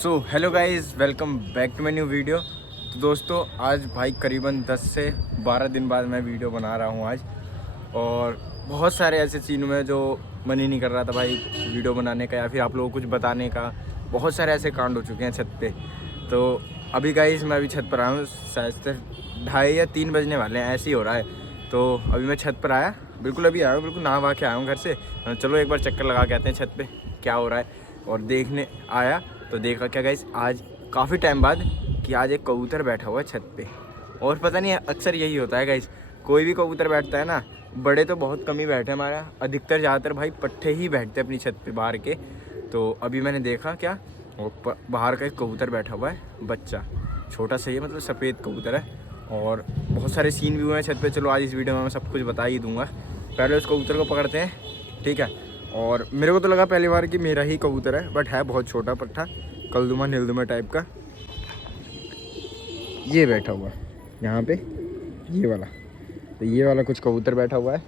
So hello guys, welcome back to my new video. तो दोस्तों, आज भाई करीबन 10 से 12 दिन बाद मैं वीडियो बना रहा हूँ आज। और बहुत सारे ऐसे सीन हुए जो मन ही नहीं कर रहा था भाई वीडियो बनाने का या फिर आप लोगों को कुछ बताने का। बहुत सारे ऐसे कांड हो चुके हैं छत पे। तो अभी गाइस मैं अभी छत पर आया हूँ, शायद से 2:30 या 3 बजने वाले हैं, ऐसे ही हो रहा है। तो अभी मैं छत पर आया, बिल्कुल अभी आया हूँ, बिल्कुल नहा वहा के आया हूँ घर से। चलो एक बार चक्कर लगा के आते हैं छत पे क्या हो रहा है। और देखने आया तो देखा क्या गाइस, आज काफ़ी टाइम बाद कि आज एक कबूतर बैठा हुआ है छत पे। और पता नहीं अक्सर यही होता है गाइस, कोई भी कबूतर बैठता है ना, बड़े तो बहुत कम ही बैठे हमारा, अधिकतर ज़्यादातर भाई पट्ठे ही बैठते हैं अपनी छत पे बाहर के। तो अभी मैंने देखा क्या, वो बाहर का एक कबूतर बैठा हुआ है, बच्चा छोटा सा ही, मतलब सफ़ेद कबूतर है। और बहुत सारे सीन भी हुए हैं छत पे। चलो आज इस वीडियो में मैं सब कुछ बता ही दूंगा। पहले उस कबूतर को पकड़ते हैं, ठीक है। और मेरे को तो लगा पहली बार कि मेरा ही कबूतर है, बट है बहुत छोटा पट्ठा, कलदुमा नीलदुमा टाइप का। ये बैठा हुआ यहाँ पे, ये वाला। तो ये वाला कुछ कबूतर बैठा हुआ है।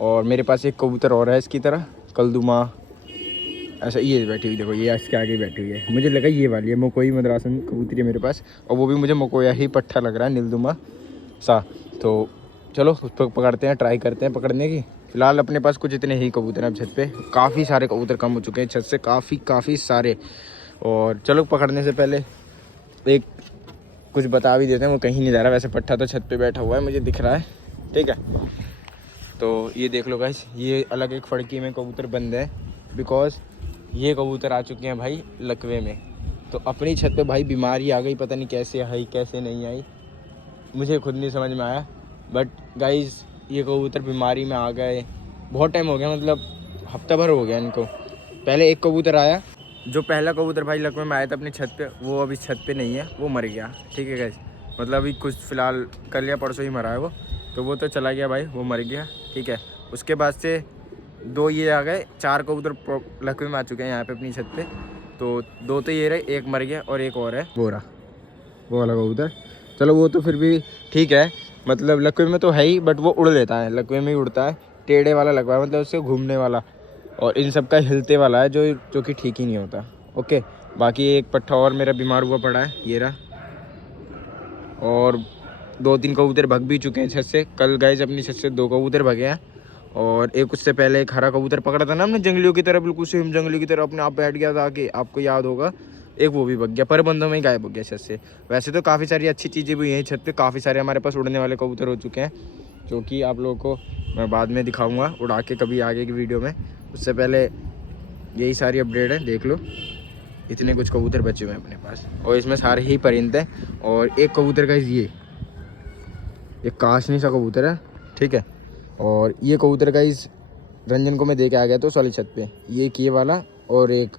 और मेरे पास एक कबूतर और है इसकी तरह, कलदुमा ऐसा। ये बैठी हुई देखो, ये इसके आगे बैठी हुई है। मुझे लगा ये वाली है, मकोई मद्रासन कबूतरी है मेरे पास, और वो भी मुझे मकोया ही पट्ठा लग रहा है, नीलदुमा सा। तो चलो उस पर पकड़ते हैं, ट्राई करते हैं पकड़ने की। फिलहाल अपने पास कुछ इतने ही कबूतर हैं अब छत पे। काफ़ी सारे कबूतर कम हो चुके हैं छत से, काफ़ी सारे। और चलो पकड़ने से पहले एक कुछ बता भी देते हैं। वो कहीं नहीं जा रहा, वैसे पट्ठा तो छत पे बैठा हुआ है, मुझे दिख रहा है, ठीक है। तो ये देख लो गाइस, ये अलग एक फड़की में कबूतर बंद है, बिकॉज ये कबूतर आ चुके हैं भाई लकवे में। तो अपनी छत पे भाई बीमारी आ गई, पता नहीं कैसे आई कैसे नहीं आई, मुझे खुद नहीं समझ में आया। बट गाइस ये कबूतर बीमारी में आ गए, बहुत टाइम हो गया, मतलब हफ्ता भर हो गया इनको। पहले एक कबूतर आया, जो पहला कबूतर भाई लकवे में आया था अपनी छत पे, वो अभी छत पे नहीं है, वो मर गया, ठीक है गाइस। मतलब अभी कुछ फ़िलहाल कल या परसों ही मरा है वो, तो वो तो चला गया भाई, वो मर गया, ठीक है। उसके बाद से 2 ये आ गए, 4 कबूतर लकवे में आ चुके हैं यहाँ पे अपनी छत पे। तो 2 तो ये रहे, एक मर गया और एक और है, वो रहा वो वाला कबूतर। चलो वो तो फिर भी ठीक है, मतलब लकवे में तो है ही, बट वो उड़ लेता है, लकवे में ही उड़ता है। टेढ़े वाला लगवा है, मतलब उससे घूमने वाला, और इन सब का हिलते वाला है, जो कि ठीक ही नहीं होता। ओके, बाकी एक पट्ठा और मेरा बीमार हुआ पड़ा है, ये रहा। और 2-3 कबूतर भग भी चुके हैं छत से। कल गए अपनी छत से 2 कबूतर भगे हैं। और एक उससे पहले एक हरा कबूतर पकड़ा था ना हमने, जंगलियों की तरह, बिल्कुल सेम जंगलियों की तरह अपने आप बैठ गया था आके, आपको याद होगा। एक वो भी भग गया, पर बंदों में ही गायब हो गया छत से। वैसे तो काफ़ी सारी अच्छी चीज़ें भी हैं छत पे, काफ़ी सारे हमारे पास उड़ने वाले कबूतर हो चुके हैं, जो कि आप लोगों को मैं बाद में दिखाऊंगा उड़ा के कभी आगे की वीडियो में। उससे पहले यही सारी अपडेट है, देख लो। इतने कुछ कबूतर बचे हुए हैं अपने पास, और इसमें सारे ही परिंदे हैं। और एक कबूतर का ये काशनी सा कबूतर है, ठीक है। और ये कबूतर का रंजन को मैं दे के आ गया था उस वाली छत पे। ये वाला, और एक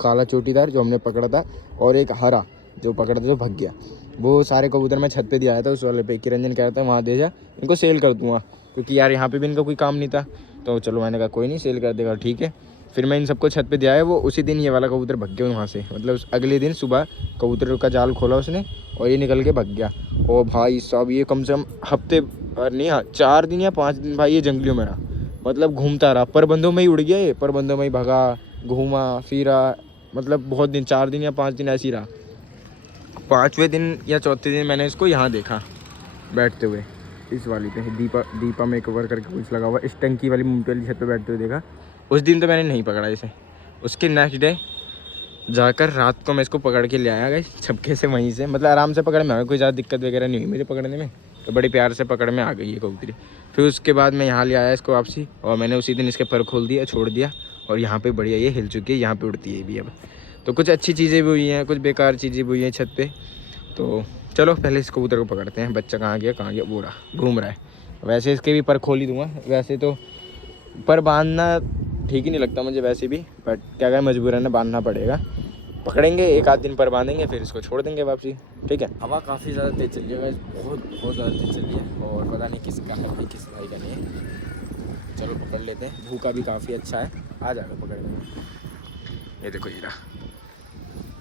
काला चोटीदार जो हमने पकड़ा था, और एक हरा जो पकड़ा था जो भग गया। वो सारे कबूतर मैं छत पे दिया था उस वाले पे, कि रंजन कह रहा था वहाँ दे जा, इनको सेल कर दूँगा, क्योंकि यार यहाँ पे भी इनका कोई काम नहीं था। तो चलो मैंने कहा कोई नहीं, सेल कर देगा, ठीक है। फिर मैं इन सबको छत पे दिया है। वो उसी दिन ये वाला कबूतर भग गया वहाँ से, मतलब अगले दिन सुबह कबूतर का जाल खोला उसने और ये निकल के भग गया। और भाई साहब ये कम से कम हफ्ते नहीं, हाँ 4 दिन या 5 दिन भाई ये जंगलियों में रहा, मतलब घूमता रहा, परबंदों में ही उड़ गया, ये परबंदों में ही भगा, घूमा फिरा, मतलब बहुत दिन, 4 दिन या 5 दिन ऐसे ही रहा। 5वें दिन या चौथे दिन मैंने इसको यहाँ देखा बैठते हुए, इस वाली पे दीपा मेकओवर करके कुछ लगा हुआ, इस टंकी वाली मुंह वाली छत पे बैठते हुए देखा। उस दिन तो मैंने नहीं पकड़ा इसे। उसके नेक्स्ट डे जाकर रात को मैं इसको पकड़ के ले आया गई छपके से, वहीं से, मतलब आराम से पकड़ में आ गई, कोई ज़्यादा दिक्कत वगैरह नहीं हुई मुझे पकड़ने में, तो बड़ी प्यार से पकड़ में आ गई ये कबूतरी। फिर उसके बाद मैं यहाँ ले आया इसको वापसी, और मैंने उसी दिन इसके पर खोल दिया, छोड़ दिया, और यहाँ पे बढ़िया ये हिल चुकी है, यहाँ पे उड़ती है भी अब। तो कुछ अच्छी चीज़ें भी हुई हैं, कुछ बेकार चीज़ें भी हुई हैं छत पे। तो चलो पहले इस कबूतर को पकड़ते हैं। बच्चा कहाँ गया, वो रहा, घूम रहा है। वैसे इसके भी पर खोल ही दूँगा, वैसे तो पर बांधना ठीक ही नहीं लगता मुझे वैसे भी, बट क्या करें, मजबूरन है, बांधना पड़ेगा। पकड़ेंगे, 1-8 दिन पर बांधेंगे, फिर इसको छोड़ देंगे वापसी, ठीक है। हवा काफ़ी ज़्यादा तेज़ चल रही है, बहुत ज़्यादा तेज़ चल रही है, और पता नहीं किसका है भाई, किस भाई का नहीं है। चलो पकड़ लेते हैं, भूखा भी काफ़ी अच्छा है, आ जाएगा पकड़ने। ये देखो, ये रहा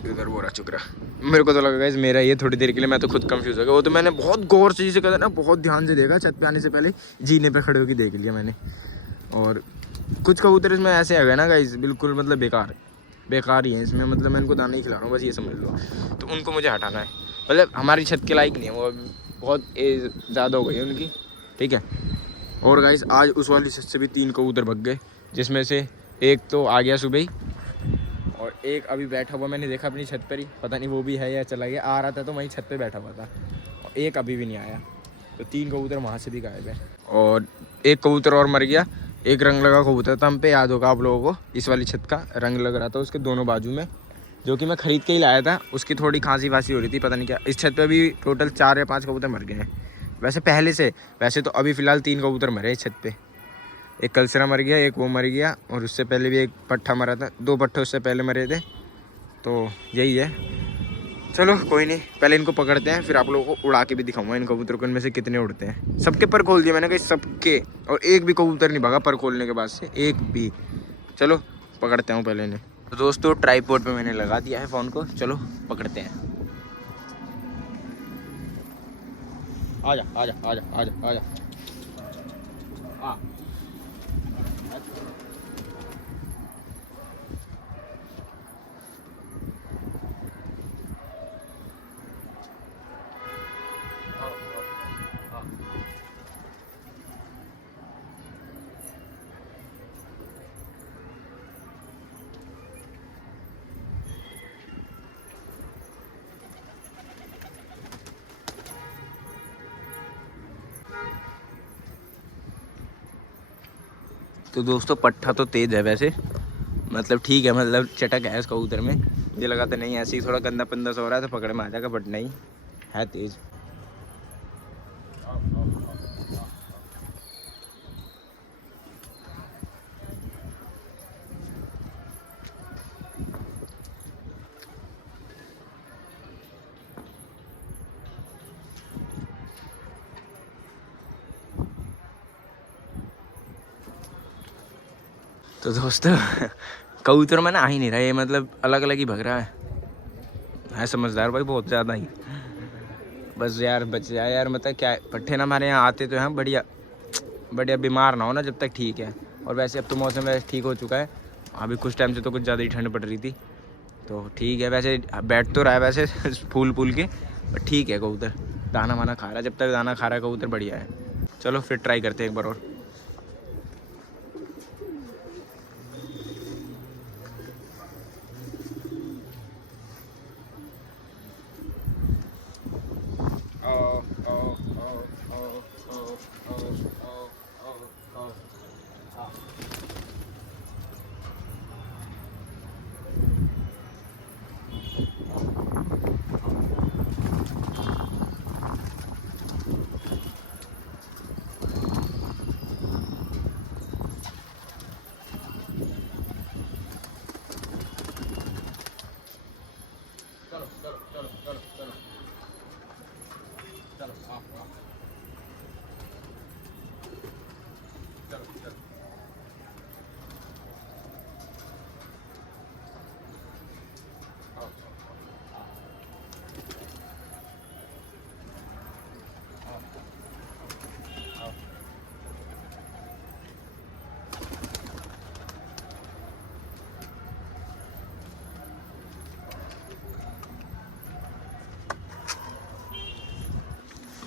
इधर, वो रहा चुक रहा। मेरे को तो लगा गाइस मेरा ये, थोड़ी देर के लिए मैं तो खुद कंफ्यूज हो गया। वो तो मैंने बहुत गौर से जिसे कहता ना, बहुत ध्यान से देखा, छत पे आने से पहले जीने पे खड़े होकर देख लिया मैंने। और कुछ कबूतर इसमें ऐसे आ गए ना गाइस, बिल्कुल मतलब बेकार, बेकार ही है इसमें, मतलब मैं इनको दाना ही खिला रहा हूँ बस, ये समझ लो। तो उनको मुझे हटाना है, मतलब हमारी छत के लायक नहीं है वो, अभी बहुत एज ज़्यादा हो गई है उनकी, ठीक है। और गाइस आज उस वाली छत से भी 3 कबूतर भग गए, जिसमें से एक तो आ गया सुबह ही, और एक अभी बैठा हुआ मैंने देखा अपनी छत पर ही, पता नहीं वो भी है या चला गया। आ रहा था तो वहीं छत पे बैठा हुआ था, और एक अभी भी नहीं आया। तो 3 कबूतर वहाँ से भी गायब है, और एक कबूतर और मर गया। एक रंग लगा कबूतर था, हम पे याद होगा आप लोगों को, इस वाली छत का रंग लग रहा था उसके दोनों बाजू में, जो कि मैं ख़रीद के ही लाया था। उसकी थोड़ी खांसी वासी हो रही थी, पता नहीं क्या। इस छत पे भी टोटल 4 या 5 कबूतर मर गए हैं वैसे पहले से। वैसे तो अभी फ़िलहाल 3 कबूतर मरे इस छत पे, एक कलसरा मर गया, एक वो मर गया, और उससे पहले भी एक पट्ठा मरा था, 2 पट्ठे उससे पहले मरे थे। तो यही है, चलो कोई नहीं, पहले इनको पकड़ते हैं, फिर आप लोगों को उड़ा के भी दिखाऊंगा इन कबूतरों को, इनमें से कितने उड़ते हैं। सबके पर खोल दिए मैंने कहा, सबके, और एक भी कबूतर नहीं भागा पर खोलने के बाद से, एक भी। चलो पकड़ते हूँ पहले इन्हें। तो दोस्तों ट्राइपॉड पे मैंने लगा दिया है फ़ोन को, चलो पकड़ते हैं। आजा आजा आजा आजा आजा आ। तो दोस्तों पट्ठा तो तेज़ है वैसे, मतलब ठीक है, मतलब चटक है इस कबूतर में। मुझे लगा था नहीं ऐसे ही थोड़ा गंदा पंदा सा हो रहा है तो पकड़ में आ जाएगा, बट नहीं है तेज़। तो दोस्तों कबूतर में ना आ ही नहीं रहा ये, मतलब अलग अलग ही भग रहा है समझदार भाई बहुत ज़्यादा ही। बस यार बच जाए यार, मतलब क्या पट्ठे ना हमारे यहाँ आते तो हैं बढ़िया बढ़िया, बीमार ना हो ना जब तक, ठीक है। और वैसे अब तो मौसम वैसे ठीक हो चुका है, अभी कुछ टाइम से तो कुछ ज़्यादा ही ठंड पड़ रही थी, तो ठीक है। वैसे बैठ तो रहा है वैसे फूल फूल के, पर ठीक है कबूतर, दाना वाना खा रहा है, जब तक दाना खा रहा है कबूतर बढ़िया है। चलो फिर ट्राई करते हैं एक बार और।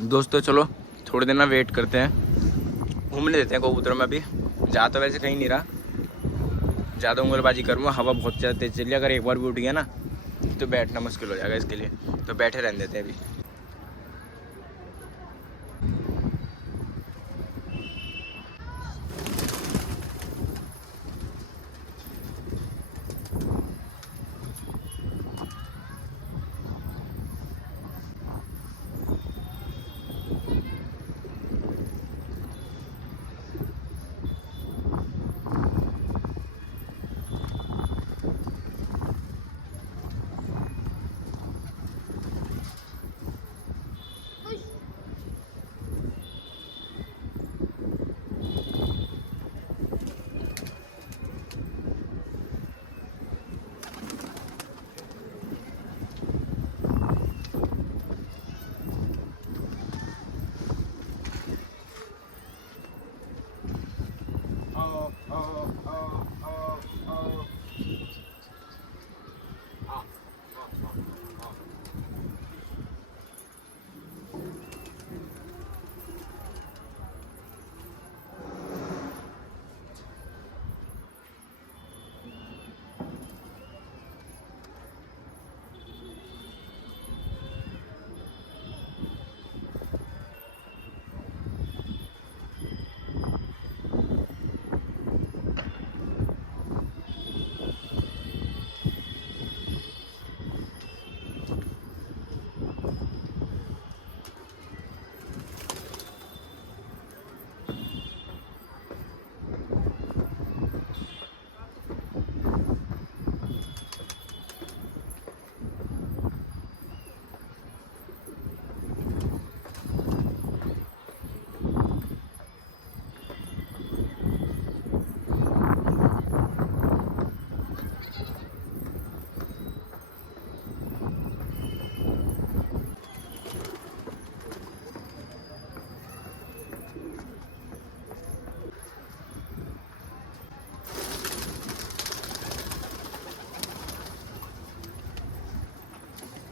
दोस्तों चलो थोड़ी देर ना वेट करते हैं, घूमने देते हैं कबूतरों में। अभी जा तो वैसे कहीं नहीं रहा, ज़्यादा उंगलबाजी करूँगा, हवा बहुत ज़्यादा तेज चली, अगर एक बार भी उठ गया ना तो बैठना मुश्किल हो जाएगा इसके लिए, तो बैठे रहने देते हैं अभी।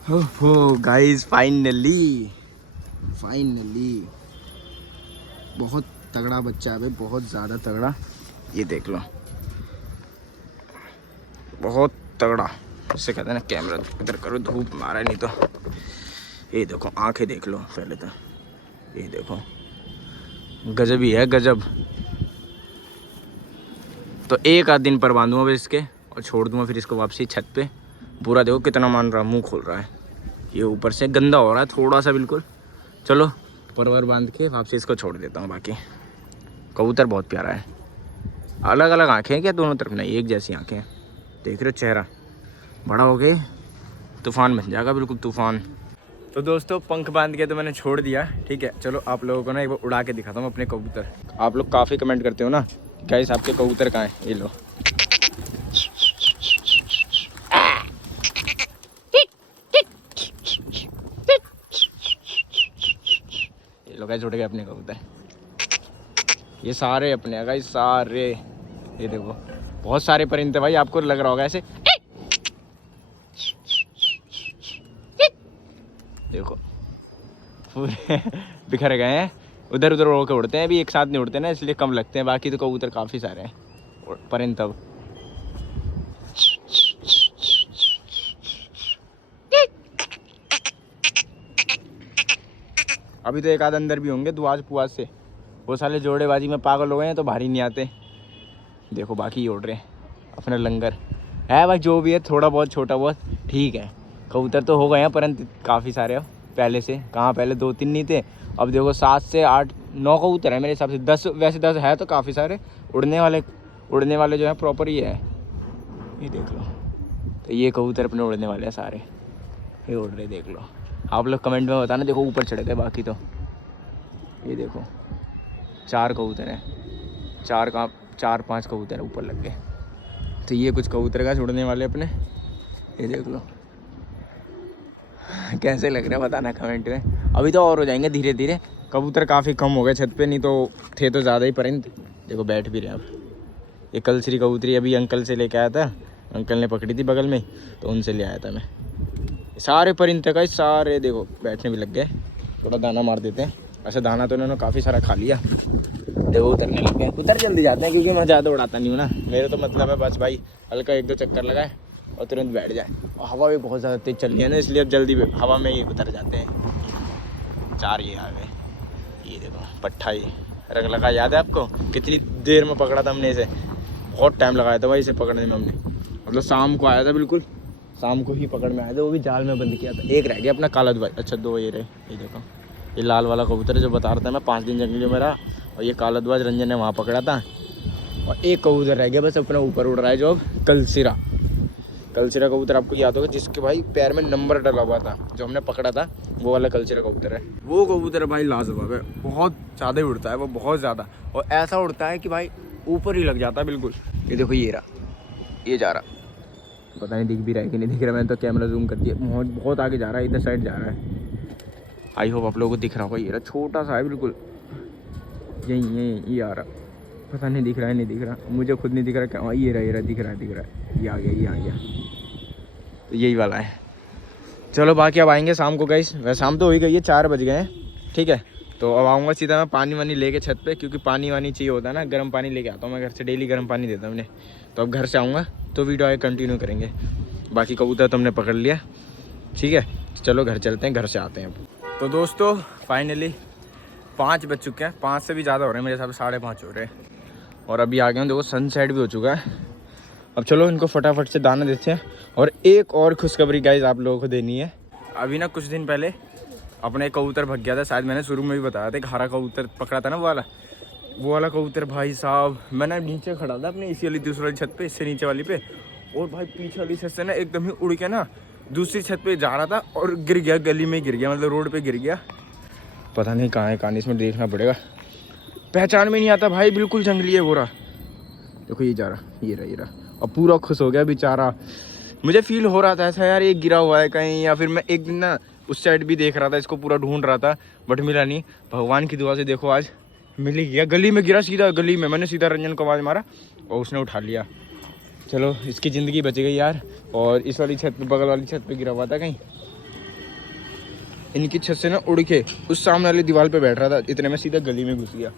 ओहो गाइस, फाइनली बहुत तगड़ा बच्चा है भाई, बहुत ज़्यादा तगड़ा। ये देख लो, बहुत तगड़ा। इससे कहते हैं ना, कैमरा इधर करो, धूप मारा नहीं तो। ये देखो आंखें देख लो पहले तो, ये देखो गजब ही है, गजब। तो एक आध दिन पर बांधूंगा फिर इसके और छोड़ दूंगा फिर इसको वापसी छत पे। पूरा देखो कितना मान रहा, मुंह खोल रहा है। ये ऊपर से गंदा हो रहा है थोड़ा सा बिल्कुल। चलो परवर बांध के वापसी इसको छोड़ देता हूँ। बाकी कबूतर बहुत प्यारा है। अलग अलग आंखें हैं क्या दोनों तरफ? नहीं, एक जैसी आंखें हैं। देख रहे हो चेहरा, बड़ा हो गए तूफान बन जाएगा, बिल्कुल तूफान। तो दोस्तों पंख बांध के तो मैंने छोड़ दिया, ठीक है। चलो आप लोगों को ना एक बार उड़ा के दिखाता हूँ अपने कबूतर। आप लोग काफ़ी कमेंट करते हो ना, गाइस आपके कबूतर कहाँ हैं? ये लो, ये लो गाइस, उड़ गए अपने कबूतर। ये सारे अपने हैं गाइस, सारे। ये देखो बहुत सारे परिंदे भाई, आपको लग रहा होगा ऐसे। देखो पूरे बिखर गए हैं, उधर उधर उड़ के उड़ते हैं। अभी एक साथ नहीं उड़ते ना, इसलिए कम लगते हैं। बाकी तो कबूतर काफ़ी सारे हैं परिंद। तब अभी तो एक आध अंदर भी होंगे दुआज पुआज से। वो साले जोड़ेबाजी में पागल हो गए हैं तो बाहर ही नहीं आते। देखो बाकी ये उड़ रहे हैं अपना लंगर है भाई। जो भी है थोड़ा बहुत छोटा बहुत ठीक है। कबूतर तो हो गए हैं परंतु काफ़ी सारे अब पहले से। कहाँ पहले 2-3 नहीं थे, अब देखो 7 से 8-9 कबूतर है मेरे हिसाब से। 10 वैसे 10 है तो काफ़ी सारे। उड़ने वाले जो है प्रॉपर ये है, ये देख लो। तो ये कबूतर अपने उड़ने वाले हैं सारे, ये उड़ रहे देख लो। आप लोग कमेंट में बताना। देखो ऊपर चढ़ गए बाकी तो। ये देखो 4 कबूतर हैं, 4-5 कबूतर ऊपर लग गए। तो ये कुछ कबूतर का उड़ने वाले अपने, ये देख लो। कैसे लग रहा है बताना कमेंट में। अभी तो और हो जाएंगे धीरे धीरे। कबूतर काफ़ी कम हो गए छत पे, नहीं तो थे तो ज़्यादा ही परिंद। देखो बैठ भी रहे अब। ये कलसरी कबूतरी अभी अंकल से लेके आया था, अंकल ने पकड़ी थी बगल में, तो उनसे ले आया था मैं। सारे परिंद का सारे देखो बैठने भी लग गए। थोड़ा दाना मार देते हैं। ऐसे दाना तो इन्होंने काफ़ी सारा खा लिया। देखो उतरने लग गए। उतर जल्दी जाते हैं क्योंकि मैं ज़्यादा उड़ाता नहीं हूँ ना। मेरे तो मतलब है बस भाई हल्का 1-2 चक्कर लगाए और तुरंत बैठ जाए। और हवा भी बहुत ज़्यादा तेज़ चल रही है ना, इसलिए अब जल्दी हवा में ही उतर जाते हैं। 4 ये आ गए। ये देखो पट्ठा, ये रंग लगा, याद है आपको? कितनी देर में पकड़ा था हमने इसे, बहुत टाइम लगाया था भाई इसे पकड़ने में हमने। मतलब शाम को आया था, बिल्कुल शाम को ही पकड़ में आया था, वो भी जाल में बंद किया था। एक रह गया अपना काला दुबई। अच्छा 2 ये रहे। ये देखो ये लाल वाला कबूतर है जो बता रहा था मैं, 5 दिन जंगली में रहा। और ये काला दुबई रंजन ने वहाँ पकड़ा था। और एक कबूतर रह गया बस अपना ऊपर उड़ रहा है, जो अब कलसिरा कबूतर आपको याद होगा, जिसके भाई पैर में नंबर डला हुआ था, जो हमने पकड़ा था, वो वाला कलसिरा कबूतर है। वो कबूतर भाई लाजवाब है, बहुत ज़्यादा ही उड़ता है वो, बहुत ज़्यादा। और ऐसा उड़ता है कि भाई ऊपर ही लग जाता है बिल्कुल। ये देखो ये रहा, ये जा रहा, पता नहीं दिख भी रहा है कि नहीं दिख रहा। मैंने तो कैमरा जूम कर दिया, बहुत आगे जा रहा है, इधर साइड जा रहा है। आई होप आप लोगों को दिख रहा होगा। ये रहा, छोटा सा है बिल्कुल, यही ये आ रहा। पता नहीं दिख रहा है नहीं दिख रहा, मुझे खुद नहीं दिख रहा क्या। ये रहा दिख रहा है, ये आ गया। तो यही वाला है। चलो बाकी अब आएंगे शाम को गाइस। वैसे शाम तो हो ही गई है, 4 बज गए हैं, ठीक है। तो अब आऊँगा सीधा मैं पानी वानी लेके छत पे, क्योंकि पानी वानी चाहिए होता है ना। गर्म पानी लेके आता हूँ मैं घर से, डेली गर्म पानी देता हूँ उन्हें। तो अब घर से आऊँगा तो वीडियो आगे कंटिन्यू करेंगे। बाकी कबूतर तो हमने पकड़ लिया, ठीक है। चलो घर चलते हैं, घर से आते हैं अब। तो दोस्तों फाइनली 5 बज चुके हैं, 5 से भी ज़्यादा हो रहे हैं मेरे हिसाब से, 5:30 हो रहे हैं। और अभी आ गए हैं, देखो सनसेट भी हो चुका है। अब चलो इनको फटाफट से दाना देते हैं। और एक और खुशखबरी गाइस आप लोगों को देनी है। अभी ना कुछ दिन पहले अपने एक कबूतर भग गया था, शायद मैंने शुरू में भी बताया था। एक हरा कबूतर पकड़ा था ना, वो वाला कबूतर भाई साहब। मैंने नीचे खड़ा था अपने इसी वाली दूसरी वाली छत पे, इससे नीचे वाली पे, और भाई पीछे वाली छत से ना एकदम ही उड़ के ना दूसरी छत पे जा रहा था और गिर गया, गली में गिर गया, मतलब रोड पे गिर गया। पता नहीं कहाँ है, कहानी इसमें देखना पड़ेगा, पहचान में नहीं आता भाई, बिल्कुल जंगली है वो रहा। देखो ये जा रहा, ये रहा। और पूरा खुश हो गया बेचारा। मुझे फील हो रहा था ऐसा यार, ये गिरा हुआ है कहीं, या फिर मैं एक दिन ना उस साइड भी देख रहा था, इसको पूरा ढूंढ रहा था बट मिला नहीं। भगवान की दुआ से देखो आज मिल ही गया। गली में गिरा, सीधा गली में। मैंने सीधा रंजन को आवाज़ मारा और उसने उठा लिया। चलो इसकी ज़िंदगी बच गई यार। और इस वाली छत पे, बगल वाली छत पे गिरा हुआ था कहीं, इनकी छत से ना उड़ के उस सामने वाली दीवार पे बैठ रहा था, इतने में सीधा गली में घुस गया।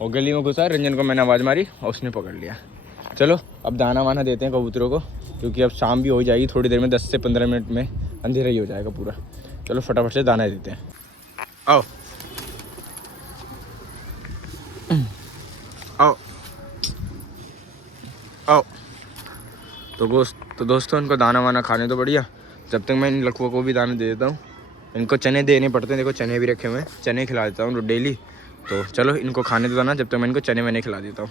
और गली में घुसा, रंजन को मैंने आवाज़ मारी और उसने पकड़ लिया। चलो अब दाना वाना देते हैं कबूतरों को, क्योंकि अब शाम भी हो जाएगी थोड़ी देर में, 10 से 15 मिनट में अंधेरा ही हो जाएगा पूरा। चलो फटाफट से दाना देते हैं। आओ आओ आओ। तो दोस्तों इनको दाना वाना खाने तो बढ़िया, जब तक मैं इन लखुओं को भी दाना दे देता हूँ। इनको चने देने पड़ते हैं, देखो चने भी रखे हुए हैं, चने खिला देता हूँ डेली। तो चलो इनको खाने तो दाना, जब तक मैं इनको चने वने खिला देता हूँ।